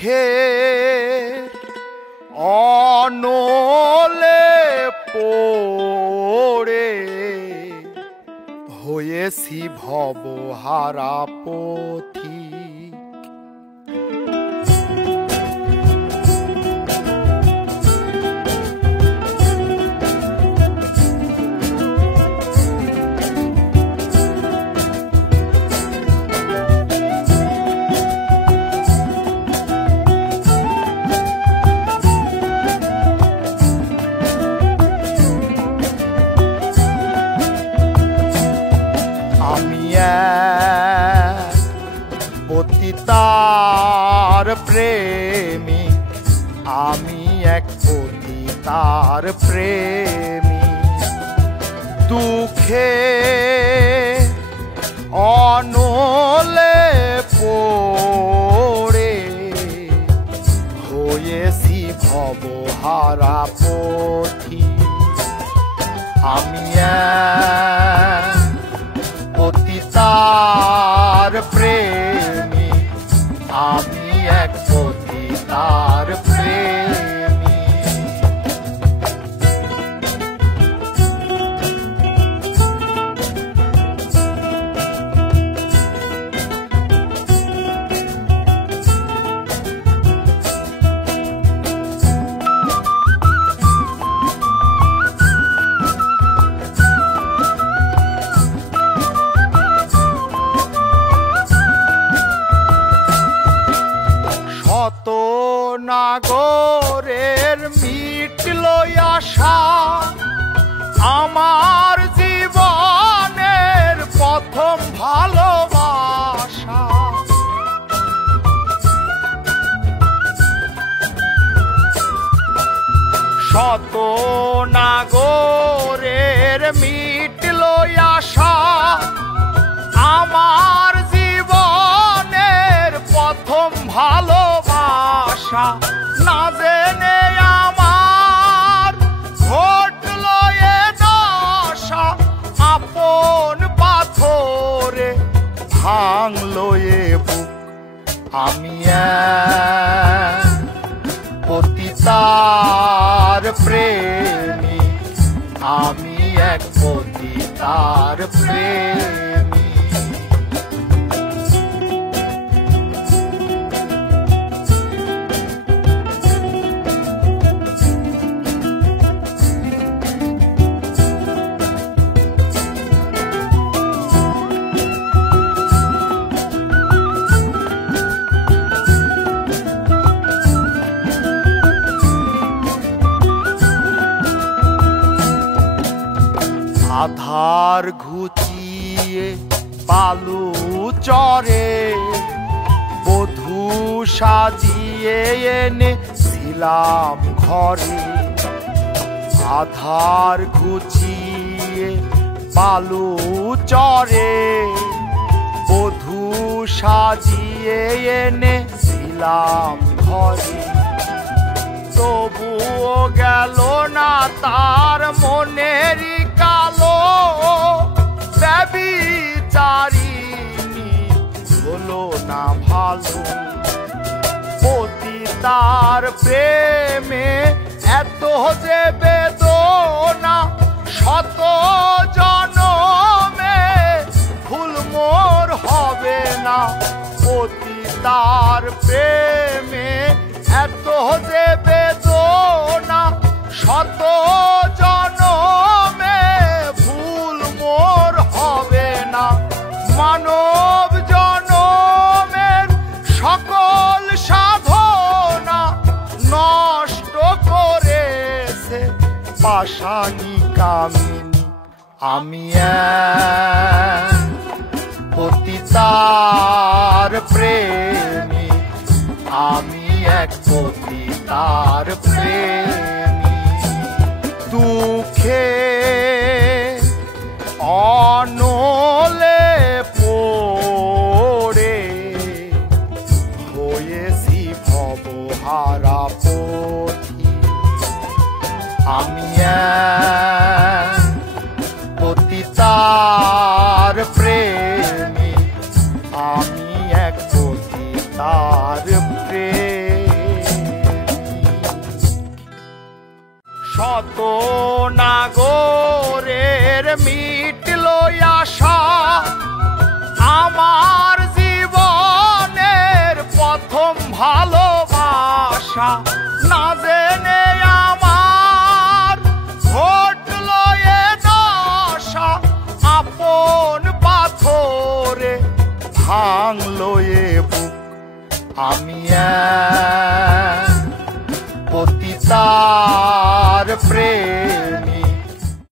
দুঃখে অনলে পড়ে হয়েছি ভবহারা পথিক। পতিতার প্রেমী, আমি এক পতিতার প্রেমী। দুঃখে অনলে পড়ে হয়েছি ভবহারা পথি। আমি পতিতার প্রেমী, আমি এক পতিতার প্রেমী। নাগরের মিটল আশা, আমার জীবনের প্রথম ভালোবাসা। শত নাগরের মিটল আশা, আমার জীবনের প্রথম ভালোবাসা। না জেনে আমার ঘটল এ দশা, আপন পাথরে ভাঙলো এ বুক। আমি পতিতার প্রেমী, আমি এক পতিতার প্রেমী। আধার ঘুচিয়ে পালু চরে বধূ সাজিয়ে এনেছিলাম ঘরে। আধার ঘুচিয়ে পালু চরে বধূ সাজিয়ে এনেছিলাম ঘরে। তবুও গেল না তার মনেরই কালো, ব্যভিচারিণী হলো না ভালো। পতিতার প্রেমে এত যে বেদনা, শত জনমে ভুল মোর হবে না। পতিতার প্রেমে এত যে বেদনা, শত জনমে ভুল মোর হবে না। মানব জনমের সকল সাধনা নষ্ট করেছে পাষাণী কামিনী। আমি পতিতার প্রেমী, আমি এক পতিতার প্রেমী। দুঃখে অনলে পড়ে হয়েছি ভবহারা পথি। আমি পতিতার প্রেমী, আমি এক পতিতার প্রেমী। যত নাগরের মিটল আশা আমার জীবনের প্রথম ভালোবাসা না জেনে আমার ঘটল এ দশা আপন পাথরে ভাঙলো এ বুক আমি পতিতার প্রেম